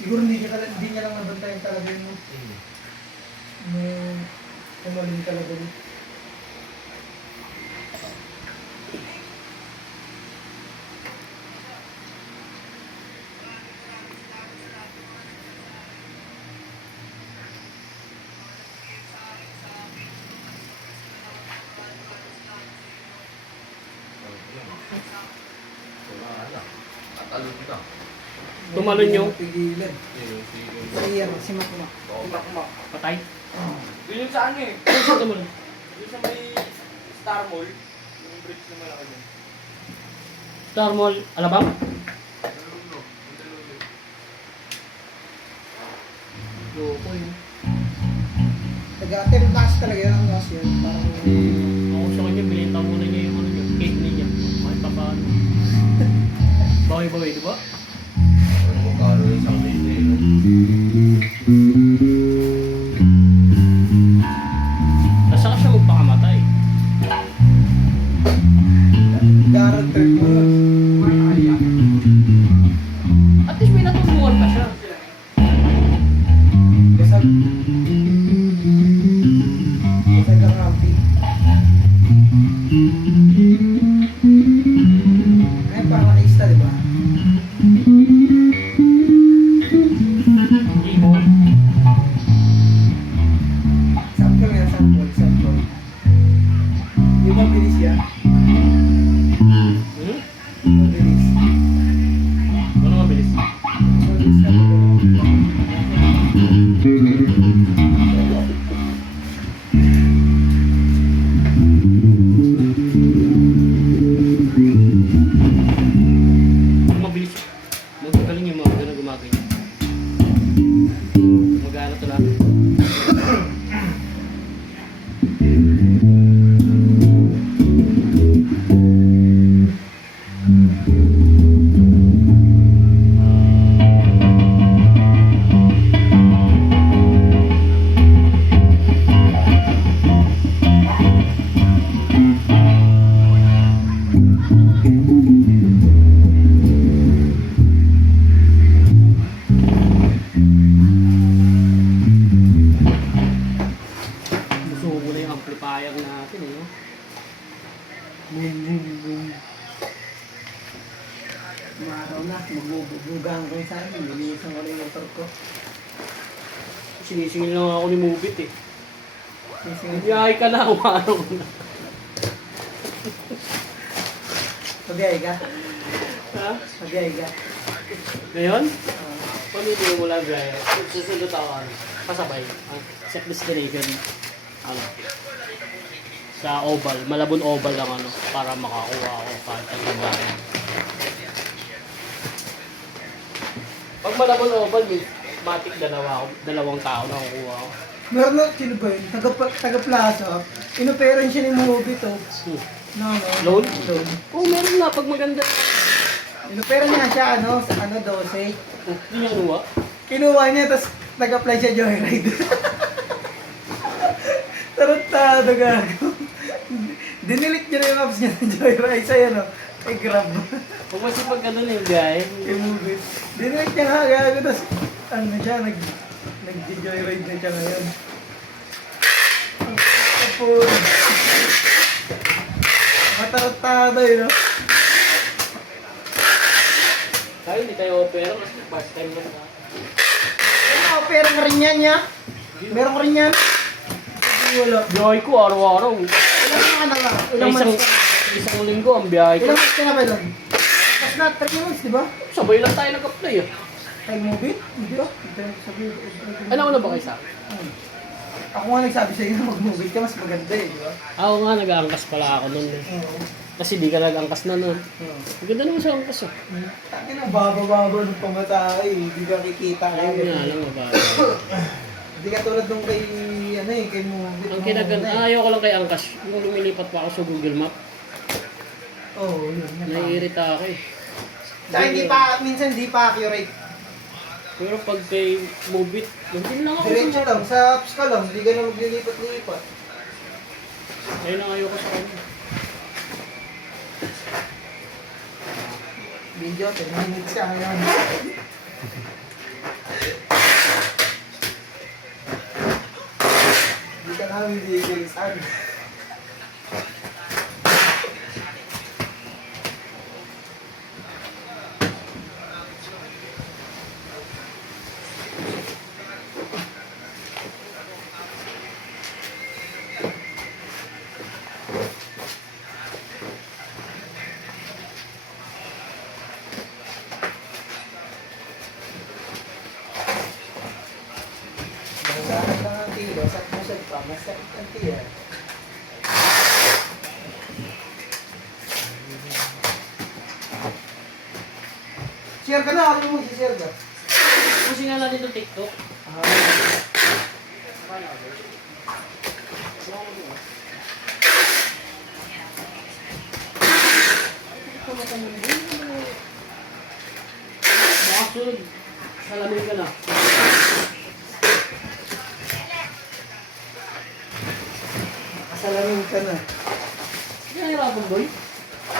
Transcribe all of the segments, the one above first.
Siguro hindi niya lang nabantayan talaga yung kumaling talaga yun. Tatalon kita. Tumalon yung pigilan. Iyan, si Makmak. patay. Yun yung sa ano eh. Saan tumalon? Yun sa may Star Mall. Yung bridge na malaki dyan. Star Mall, Alabang? Loko yun. Nag-attend taas talaga yan ang gas yan. Parang Ako sa kanya, binenta muna niya yung ano niya, cake niya. Kahit pa paano. Bawi-bawi, di ba? Ano mo karo isang litre, no? Nasa ka siya magpakamatay. garag trip mo nun. At least may natulungan pa siya. Basag. Basag ang rampi. Ay, parang nakaista, di ba? Imo. Sample nga, sample. Di ba bilis yan? Hmm? Mabilis. Ano mabilis? Mabilis na Mabilis. Magagaling yung mga gano'n gumaganyan. Magana to lang. Gusto ko na yung amplifier natin, eh, no? Boom, boom, boom. Umaraw na, magbubugang ko sa akin. Linisan ko na yung motor ko. Sinisingil lang ako ni Mubit, eh. Sisingin. Biyahe ka na, umaraw na. Pagay ka? Ha? Pagay ka? Ngayon? Paano hindi mo lang biyahe? Susunod ako, ano? Kasabay. Set destination. Ano? Sa Oval. Malabon Oval lang, ano? Para makakuha ako kahit ang bayan. Pag Malabon Oval, may matik dalawang tao na kukuha ako. Meron na, sino ba yun? Taga-plaza. Inoperan siya ni Movie to. No. Loan? Loan. Oh, meron na. Pag maganda. Inoperan niya siya, sa 12. Hindi niya kuha. Kinuha niya, tapos nag-apply siya Joyride. Tarantado gago. Dinilit niya na yung apps niya ng Joyride. Sa'yo, no? Kay Grab. Kung masipag ka doon yung biyahe. Kay Movie. Dinilit niya nga gago, tapos ano na siya, nag-joyride na siya ngayon. Kapun. Matarantado yun, no? Tayo, hindi tayo opera kasi first time lang na. Pera ka rin yan, ya? Meron ka rin yan? Wala. Biyahe ko araw-araw. Ilang ano nga? Ilang Isang, months ka? isang linggo ang biyahe ko. Ilang months ka na ba doon? Mas na 3 months, di ba? Sabay lang tayo nag-apply ah. Kay Movie? Hindi ba? Sabi Ano ko na ba kayo sa akin? Ako nga nagsabi sa'yo na mag-movie ka, mas maganda eh, di ba? Ako nga, nag-aangkas pala ako nun eh. Oo. Kasi di ka nag-angkas na nun. Oo. Ang ganda naman sa angkas ah. Taki na, baba-baba ng pamatay. Hindi ka kikita Ayun agad. nga lang, mababa. Hindi ka tulad nung kay, kay Movie. Ang ayaw ko lang kay angkas, yung lumilipat pa ako sa Google Map, Oo, yun. naiirita ako eh. Saka hindi pa, minsan hindi pa accurate. Pero pag kay Mobit, hindi lang ako. Diretso lang, sa apps ka lang, hindi ka na maglilipat-lipat. Ayun ang ayaw ko sa kanya. Video, 10 minutes ka ngayon. Hindi ka namin bibigay saan. Masasahan lang ang tilo, sa pusad pa, masakit ang tiyan. Share ka na, ako mo si-share ka. Pusin nga natin itong TikTok. Baka sunod, salamin ka na. Kasalamin ka na. Hindi ka nahirapan, boy.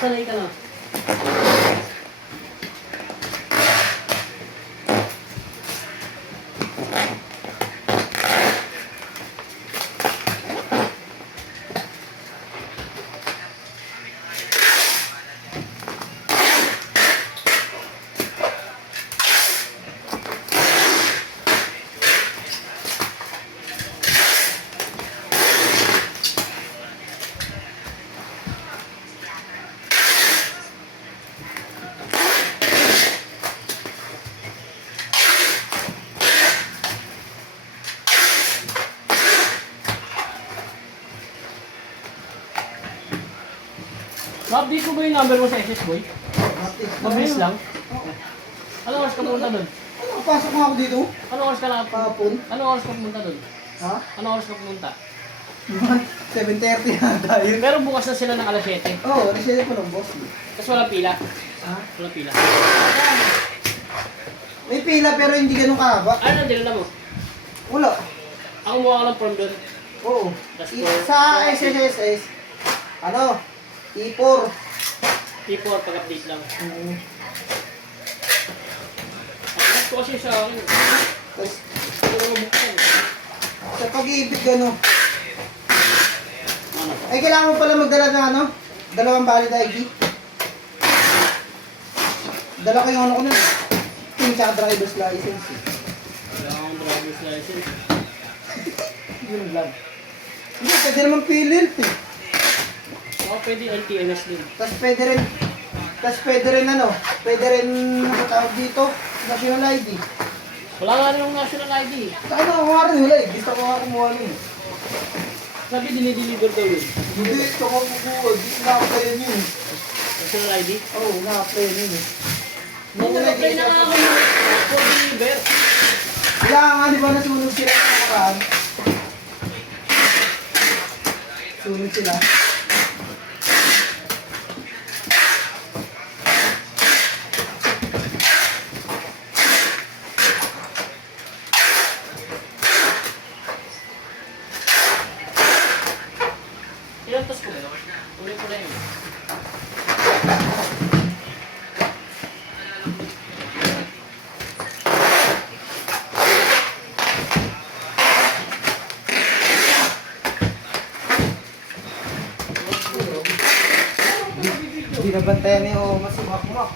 Sanay ka na. Ma-update mo ba yung number mo sa SS, boy? Mabilis lang. Anong oras ka pumunta doon? Ano, pasok nga ako dito? Anong oras ka na? Kahapon. Anong oras ka pumunta doon? Ha? Anong oras ka pumunta? 7:30 yata yun. Pero bukas na sila ng alas 7. Oo, oh, nagsaya pa ng boss. Tapos walang pila. Ha? Walang pila. May pila pero hindi ganun kahaba. Ano nang dinala mo? Wala. Ako mukha ka ng form doon. Oo. That's I- for- sa SSS, ano? E4. T4 pag-update lang. Mm. Tapos ko kasi sa akin. Tapos, Hindi ko mabuksan. sa pag-ibig gano'n. Ano? Ay, kailangan mo pala magdala ng ano? Dalawang valid ID. Dala ko yung ano ko na. Team tsaka driver's license. Eh. Wala akong driver's license. Yun lang. Hindi, pwede naman PLLP. Ako pwede LTNS din. Tapos pwede rin ano, pwede rin nakatawag dito, national ID. Wala nga rin yung national ID. Saan ako nga rin wala eh, gusto ko nga kumuha nun. Sabi dinideliver daw yun. Hindi, ito ko kukuha, di na-apply yun. National ID? Oo, na-apply yun eh. Nung nag-apply na nga ako for deliver. Wala nga, di ba nasunog sila sa nakaraan? Sunog sila. Ilang tas ko ba yun? Uli ko lang yun. Hindi nabantayan niyo o masumakmak.